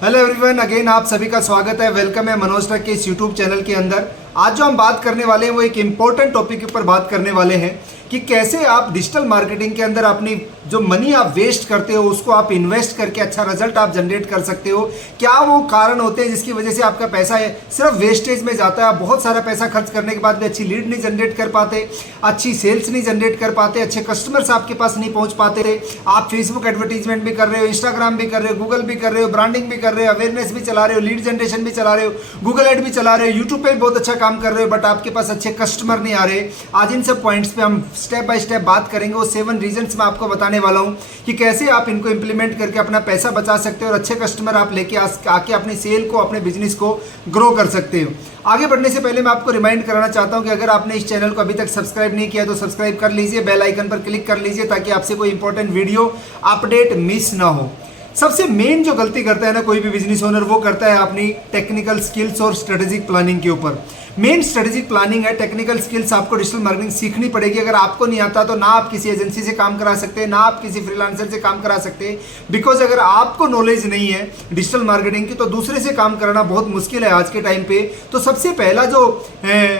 Hello everyone, again आप सभी का स्वागत है। वेलकम है मनोज ट्रक के इस यूट्यूब चैनल के अंदर। आज जो हम बात करने वाले हैं वो एक इम्पोर्टेंट टॉपिक के ऊपर बात करने वाले हैं कि कैसे आप डिजिटल मार्केटिंग के अंदर अपनी जो मनी आप वेस्ट करते हो उसको आप इन्वेस्ट करके अच्छा रिजल्ट आप जनरेट कर सकते हो। क्या वो कारण होते हैं जिसकी वजह से आपका पैसा है सिर्फ वेस्टेज में जाता है। आप बहुत सारा पैसा खर्च करने के बाद भी अच्छी लीड नहीं जनरेट कर पाते, अच्छी सेल्स नहीं जनरेट कर पाते, अच्छे कस्टमर्स आपके पास नहीं पहुंच पाते थे। आप फेसबुक एडवर्टीजमेंट भी कर रहे हो, इंस्टाग्राम भी कर रहे हो, गूगल भी कर रहे हो, ब्रांडिंग भी कर रहे हो, अवेयरनेस भी चला रहे हो, लीड जनरेशन भी चला रहे हो, गूगल एड भी चला रहे हो, यूट्यूब पे भी बहुत अच्छा काम कर रहे हो, बट आपके पास अच्छे कस्टमर नहीं आ रहे। आज इन सब पॉइंट्स पे हम स्टेप बाय स्टेप बात करेंगे। वो 7 रीजंस मैं आपको बताने वाला हूं कि कैसे आप इनको इंप्लीमेंट करके अपना पैसा बचा सकते हो और अच्छे कस्टमर आप लेके आके अपनी सेल को, अपने बिजनेस को ग्रो कर सकते हो। आगे बढ़ने से पहले मैं आपको रिमाइंड कराना चाहता हूं कि अगर आपने इस चैनल को अभी तक सब्सक्राइब नहीं किया तो सब्सक्राइब कर लीजिए, बेल आइकन पर क्लिक कर लीजिए ताकि आपसे कोई इंपॉर्टेंट वीडियो अपडेट मिस ना हो। सबसे मेन जो गलती करता है ना कोई भी बिजनेस ओनर, वो करता है अपनी टेक्निकल स्किल्स और स्ट्रेटेजिक प्लानिंग के ऊपर। मेन स्ट्रेटेजिक प्लानिंग है, टेक्निकल स्किल्स आपको डिजिटल मार्केटिंग सीखनी पड़ेगी। अगर आपको नहीं आता तो ना आप किसी एजेंसी से काम करा सकते हैं, ना आप किसी फ्रीलांसर से काम करा सकते हैं। बिकॉज अगर आपको नॉलेज नहीं है डिजिटल मार्केटिंग की तो दूसरे से काम कराना बहुत मुश्किल है आज के टाइम पे। तो सबसे पहला जो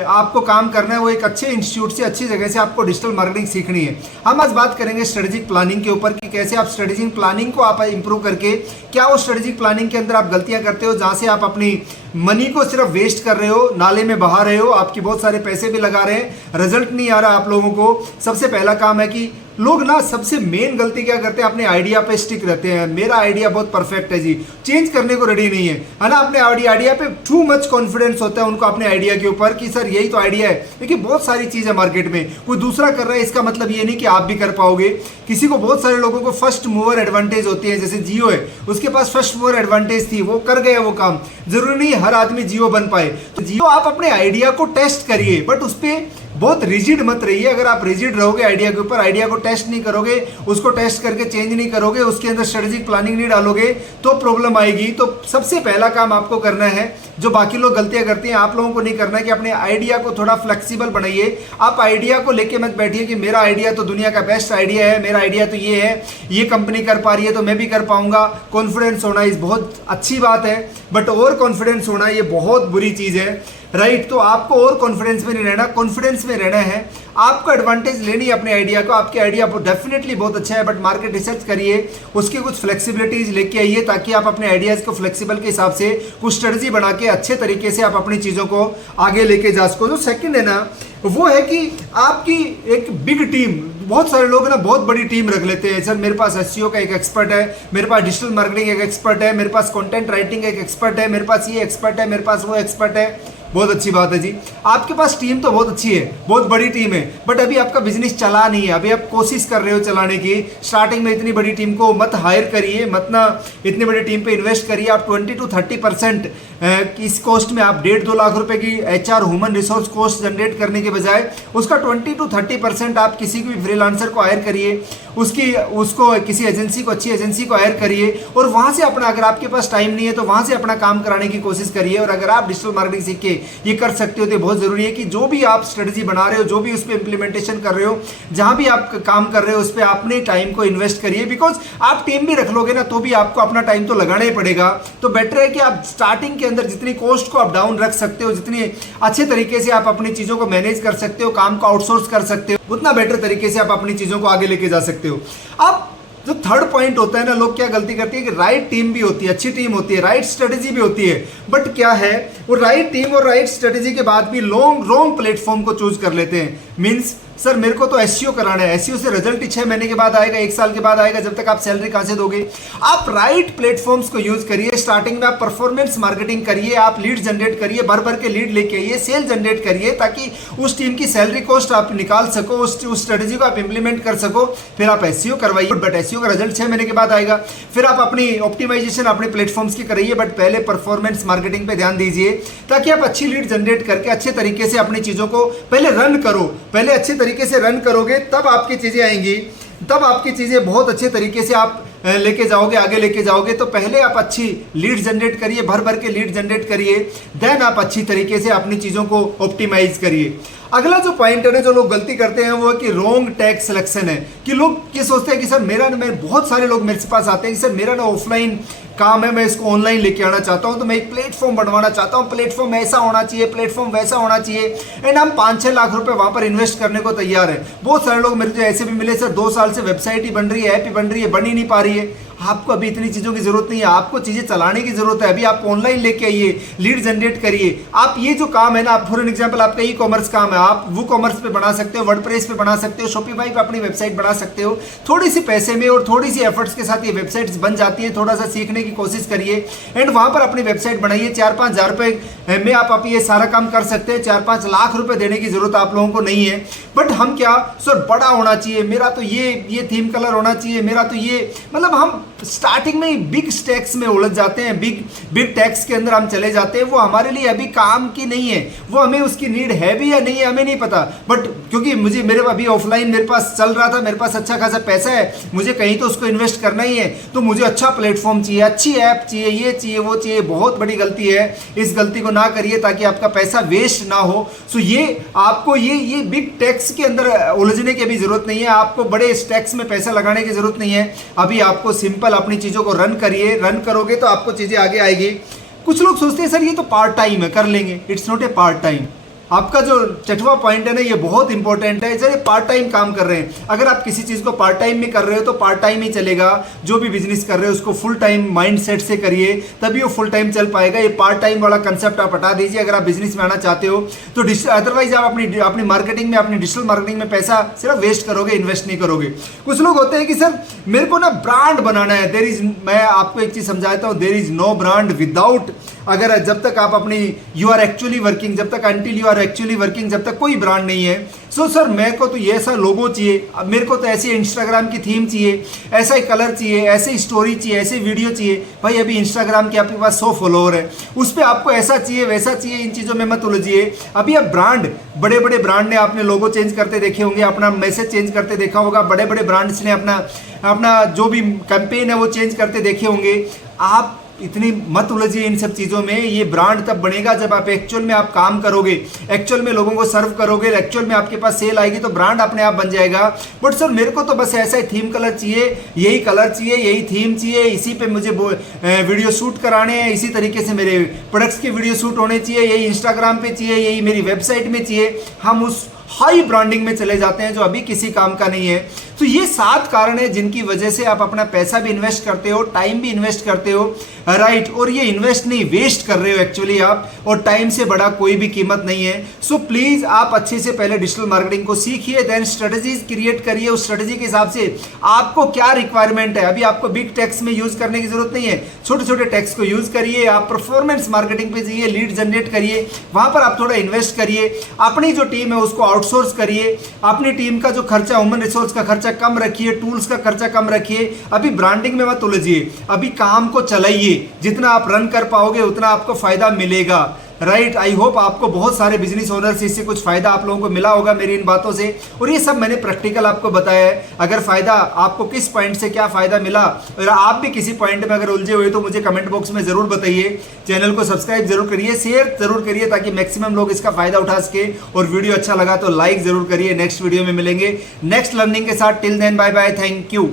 आपको काम करना है वो एक अच्छे इंस्टीट्यूट से, अच्छी जगह से आपको डिजिटल मार्केटिंग सीखनी है। हम आज बात करेंगे स्ट्रेटेजिक प्लानिंग के ऊपर कि कैसे आप स्ट्रेटेजिक प्लानिंग को आप इंप्रूव करके, क्या वो स्ट्रेटेजिक प्लानिंग के अंदर आप गलतियां करते हो जहां से आप अपनी मनी को सिर्फ वेस्ट कर रहे हो, नाले में बहा रहे हो, आपके बहुत सारे पैसे भी लगा रहे हैं, रिजल्ट नहीं आ रहा आप लोगों को। सबसे पहला काम है कि लोग ना सबसे मेन गलती क्या करते हैं, अपने आइडिया पे स्टिक रहते हैं। मेरा आइडिया बहुत परफेक्ट है जी, चेंज करने को रेडी नहीं है ना। अपने आइडिया पे टू मच कॉन्फिडेंस होता है उनको अपने आइडिया के ऊपर कि सर यही तो आइडिया है। देखिए बहुत सारी चीज है मार्केट में, कोई दूसरा कर रहा है इसका मतलब ये नहीं कि आप भी कर पाओगे। किसी को, बहुत सारे लोगों को फर्स्ट मूवर एडवांटेज होती है। जैसे जियो है, उसके पास फर्स्ट मूवर एडवांटेज थी, वो कर गए वो काम। जरूरी नहीं हर आदमी जियो बन पाए। तो जियो आप अपने आइडिया को टेस्ट करिए, बट उस पर बहुत रिजिड मत रहिए। अगर आप रिजिड रहोगे आइडिया के ऊपर, आइडिया को टेस्ट नहीं करोगे, उसको टेस्ट करके चेंज नहीं करोगे, उसके अंदर स्ट्रेटेजिक प्लानिंग नहीं डालोगे तो प्रॉब्लम आएगी। तो सबसे पहला काम आपको करना है, जो बाकी लोग गलतियां करते हैं आप लोगों को नहीं करना है, कि अपने आइडिया को थोड़ा फ्लेक्सिबल बनाइए। आप आइडिया को लेके मत बैठिए कि मेरा आइडिया तो दुनिया का बेस्ट आइडिया है, मेरा आइडिया तो ये है, ये कंपनी कर पा रही है तो मैं भी कर पाऊंगा। कॉन्फिडेंस होना इस बहुत अच्छी बात है, बट ओवर कॉन्फिडेंस होना ये बहुत बुरी चीज है, राइट। तो आपको और कॉन्फिडेंस में नहीं रहना, कॉन्फिडेंस में रहना है। आपको एडवांटेज लेनी है अपने आइडिया को। आपके आइडिया डेफिनेटली बहुत अच्छा है, बट मार्केट रिसर्च करिए, उसकी कुछ फ्लेक्सिबिलिटीज लेके आइए ताकि आप अपने आइडियाज को फ्लेक्सिबल के हिसाब से कुछ स्ट्रेटजी बना के अच्छे तरीके से आप अपनी चीजों को आगे लेके जा सको। जो सेकंड है ना वो है कि आपकी एक बिग टीम। बहुत सारे लोग ना बहुत बड़ी टीम रख लेते हैं। सर मेरे पास एसईओ का एक एक्सपर्ट है, मेरे पास डिजिटल मार्केटिंग एक एक्सपर्ट है, मेरे पास कंटेंट राइटिंग एक एक्सपर्ट है, मेरे पास ये एक्सपर्ट है, मेरे पास वो एक्सपर्ट है। बहुत अच्छी बात है जी, आपके पास टीम तो बहुत अच्छी है, बहुत बड़ी टीम है, बट अभी आपका बिजनेस चला नहीं है। अभी आप कोशिश कर रहे हो चलाने की। स्टार्टिंग में इतनी बड़ी टीम को मत हायर करिए, मत ना इतनी बड़ी टीम पे इन्वेस्ट करिए। आप 20 to 30% इस कॉस्ट में आप 1.5-2 लाख रुपए की HR human resource cost generate करने के बजाय उसका 20 to 30% आप किसी भी फ्रीलांसर को हायर करिए, उसको किसी एजेंसी को, अच्छी एजेंसी को हायर करिए और वहां से अपना, अगर आपके पास टाइम नहीं है तो वहां से अपना काम कराने की कोशिश करिए। और अगर आप डिजिटल मार्केटिंग सीख के ये कर सकते हो तो बहुत जरूरी है कि जो भी आप स्ट्रेटजी बना रहे हो, जो भी उस पर इंप्लीमेंटेशन कर रहे हो, जहां भी आप काम कर रहे हो उस पर अपने टाइम को इन्वेस्ट करिए। बिकॉज आप टीम भी रख लोगे ना तो भी आपको अपना टाइम तो लगाना ही पड़ेगा। तो बेटर है कि आप स्टार्टिंग के अंदर जितनी कॉस्ट को आप डाउन रख सकते हो, जितनी अच्छे तरीके से आप अपनी चीजों को मैनेज कर सकते हो, काम को आउटसोर्स कर सकते हो, उतना बेटर तरीके से आप अपनी चीजों को आगे लेके जा सकते हो। अब जो थर्ड पॉइंट होता है ना, लोग क्या गलती करते हैं कि राइट टीम भी होती है, अच्छी टीम होती है, राइट स्ट्रेटेजी भी होती है, बट क्या है वो राइट टीम और राइट स्ट्रेटेजी के बाद भी रॉन्ग प्लेटफॉर्म को चूज कर लेते हैं। मींस सर मेरे को तो एसईओ कराना है, एसईओ से रिजल्ट 6 महीने के बाद आएगा, 1 साल के बाद आएगा, जब तक आप सैलरी कहां से दोगे। आप राइट प्लेटफॉर्म्स को यूज करिए। स्टार्टिंग में आप परफॉर्मेंस मार्केटिंग करिए, आप लीड जनरेट करिए, भर भर के लीड लेके आइए, सेल जनरेट करिए ताकि उस टीम की सैलरी कॉस्ट आप निकाल सको, उस स्ट्रेटेजी को आप इंप्लीमेंट कर सको। फिर आप एसईओ करवाइए, बट एसईओ का रिजल्ट 6 महीने के बाद आएगा। फिर आप अपनी ऑप्टिमाइजेशन अपने प्लेटफॉर्म्स की करिए, बट पहले परफॉर्मेंस मार्केटिंग पे ध्यान दीजिए ताकि आप अच्छी लीड जनरेट करके अच्छे तरीके से अपनी चीजों को पहले रन करो। पहले अच्छे तरीके से रन करोगे तब आपकी चीजें आएंगी, तब आपकी चीजें बहुत अच्छे तरीके से आप लेके जाओगे, आगे लेके जाओगे। तो पहले आप अच्छी लीड जनरेट करिए, भर भर के लीड जनरेट करिए, देन आप अच्छी तरीके से अपनी चीजों को ऑप्टिमाइज करिए। अगला जो पॉइंट है ना जो लोग गलती करते हैं वो है कि रॉन्ग टैग सिलेक्शन है। कि लोग ये सोचते हैं कि सर मेरा ना, मैं बहुत सारे लोग मेरे पास आते हैं कि सर मेरा ना ऑफलाइन काम है, मैं इसको ऑनलाइन लेके आना चाहता हूं, तो मैं एक प्लेटफॉर्म बनवाना चाहता हूं, प्लेटफॉर्म ऐसा होना चाहिए, प्लेटफॉर्म वैसा होना चाहिए, एंड हम 5-6 लाख रुपए वहां पर इन्वेस्ट करने को तैयार है। बहुत सारे लोग मेरे को ऐसे भी मिले, सर 2 साल से वेबसाइट ही बन रही है, ऐप ही बन रही है, बन ही नहीं पा रही है। आपको अभी इतनी चीज़ों की जरूरत नहीं है, आपको चीज़ें चलाने की जरूरत है। अभी आप ऑनलाइन लेके आइए, लीड जनरेट करिए। आप ये जो काम है ना, आप फॉर एन एग्जांपल आपका ई कॉमर्स काम है, आप वो कॉमर्स पे बना सकते हो, वर्डप्रेस पे बना सकते हो, शॉपिफाई पे अपनी वेबसाइट बना सकते हो। थोड़ी सी पैसे में और थोड़ी सी एफर्ट्स के साथ ये वेबसाइट्स बन जाती है। थोड़ा सा सीखने की कोशिश करिए एंड वहां पर अपनी वेबसाइट बनाइए। 4-5 हज़ार रुपए में आप ये सारा काम कर सकते हैं। 4-5 लाख रुपए देने की जरूरत आप लोगों को नहीं है। बट हम क्या सर बड़ा होना चाहिए, मेरा तो ये थीम कलर होना चाहिए, मेरा तो ये, मतलब हम स्टार्टिंग में बिग स्टैक्स में उलझ जाते हैं, बिग टैक्स के अंदर हम चले जाते हैं। वो हमारे लिए अभी काम की नहीं है, वो हमें उसकी नीड है भी या नहीं है हमें नहीं पता। बट क्योंकि मुझे मेरे अभी ऑफलाइन मेरे पास चल रहा था, मेरे पास अच्छा खासा पैसा है, मुझे कहीं तो उसको इन्वेस्ट करना ही है, तो मुझे अच्छा प्लेटफॉर्म चाहिए, अच्छी ऐप चाहिए, ये चाहिए वो चाहिए। बहुत बड़ी गलती है, इस गलती को ना करिए ताकि आपका पैसा वेस्ट ना हो। सो ये आपको ये बिग टैक्स के अंदर उलझने की भी जरूरत नहीं है, आपको बड़े टैक्स में पैसा लगाने की जरूरत नहीं है। अभी आपको सिंपल अपनी चीजों को रन करिए, रन करोगे तो आपको चीजें आगे आएगी। कुछ लोग सोचते हैं सर ये तो पार्ट टाइम है, कर लेंगे। It's not a part time. आपका जो 6वां पॉइंट है ना, ये बहुत इंपॉर्टेंट है। जैसे पार्ट टाइम काम कर रहे हैं, अगर आप किसी चीज को पार्ट टाइम में कर रहे हो तो पार्ट टाइम ही चलेगा। जो भी बिजनेस कर रहे हो उसको फुल टाइम माइंड सेट से करिए, तभी वो फुल टाइम चल पाएगा। ये पार्ट टाइम वाला कंसेप्ट आप हटा दीजिए अगर आप बिजनेस में आना चाहते हो तो। अदरवाइज आप अपनी मार्केटिंग में, अपनी डिजिटल मार्केटिंग में पैसा सिर्फ वेस्ट करोगे, इन्वेस्ट नहीं करोगे। कुछ लोग होते हैं कि सर मेरे को ना ब्रांड बनाना है। मैं आपको एक चीज समझाता हूँ, there is no brand without, अगर जब तक आप अपनी यू आर एक्चुअली वर्किंग, जब तक until you are actually working, जब तक कोई ब्रांड नहीं है। सो सर मेरे को तो ये ऐसा लोगो चाहिए, मेरे को तो ऐसी इंस्टाग्राम की थीम चाहिए, ऐसा ही कलर चाहिए, ऐसी स्टोरी चाहिए, ऐसे वीडियो चाहिए। भाई अभी इंस्टाग्राम के आपके पास 100 फॉलोअर है, उस पर आपको ऐसा चाहिए वैसा चाहिए, इन चीज़ों में मत उलझिए। अभी अब ब्रांड, बड़े बड़े ब्रांड ने आपने लोगो चेंज करते देखे होंगे, अपना मैसेज चेंज करते देखा होगा, बड़े बड़े ब्रांड्स ने अपना जो भी कैंपेन है वो चेंज करते देखे होंगे। आप इतनी मत उलझिए इन सब चीज़ों में। ये ब्रांड तब बनेगा जब आप एक्चुअल में आप काम करोगे, एक्चुअल में लोगों को सर्व करोगे, एक्चुअल में आपके पास सेल आएगी तो ब्रांड अपने आप बन जाएगा। बट सर मेरे को तो बस ऐसा ही थीम कलर चाहिए, यही कलर चाहिए, यही थीम चाहिए, इसी पे मुझे वीडियो शूट कराने हैं, इसी तरीके से मेरे प्रोडक्ट्स के वीडियो शूट होने चाहिए, यही इंस्टाग्राम पे चाहिए, यही मेरी वेबसाइट में चाहिए। हम उस हाई ब्रांडिंग में चले जाते हैं जो अभी किसी काम का नहीं है। तो ये 7 कारण है जिनकी वजह से आप अपना पैसा भी इन्वेस्ट करते हो, टाइम भी इन्वेस्ट करते हो, राइट। और ये इन्वेस्ट नहीं, वेस्ट कर रहे हो एक्चुअली आप, और टाइम से बड़ा कोई भी कीमत नहीं है। सो प्लीज आप अच्छे से पहले डिजिटल मार्केटिंग को सीखिए, देन स्ट्रेटजीज क्रिएट करिए। उस स्ट्रेटजी के हिसाब से आपको क्या रिक्वायरमेंट है। अभी आपको बिग टैक्स में यूज करने की जरूरत नहीं है, छोटे छोटे टैक्स को यूज करिए। आप परफॉर्मेंस मार्केटिंग पे जाइए, लीड जनरेट करिए, वहां पर आप थोड़ा इन्वेस्ट करिए। अपनी जो टीम है उसको आउटसोर्स करिए, अपनी टीम का जो खर्चा, ह्यूमन रिसोर्स का खर्चा कम रखिए, टूल्स का खर्चा कम रखिए। अभी ब्रांडिंग में मत उलझिए, अभी काम को चलाइए। जितना आप रन कर पाओगे उतना आपको फायदा मिलेगा, राइट। आई होप आपको बहुत सारे बिजनेस ओनर से इससे कुछ फायदा आप लोगों को मिला होगा मेरी इन बातों से, और ये सब मैंने प्रैक्टिकल आपको बताया है। अगर फायदा आपको किस पॉइंट से क्या फायदा मिला, और आप भी किसी पॉइंट में अगर उलझे हुए तो मुझे कमेंट बॉक्स में जरूर बताइए। चैनल को सब्सक्राइब जरूर करिए, शेयर जरूर करिए ताकि मैक्सिमम लोग इसका फायदा उठा सके, और वीडियो अच्छा लगा तो लाइक जरूर करिए। नेक्स्ट वीडियो में मिलेंगे नेक्स्ट लर्निंग के साथ। Till then bye bye, thank you.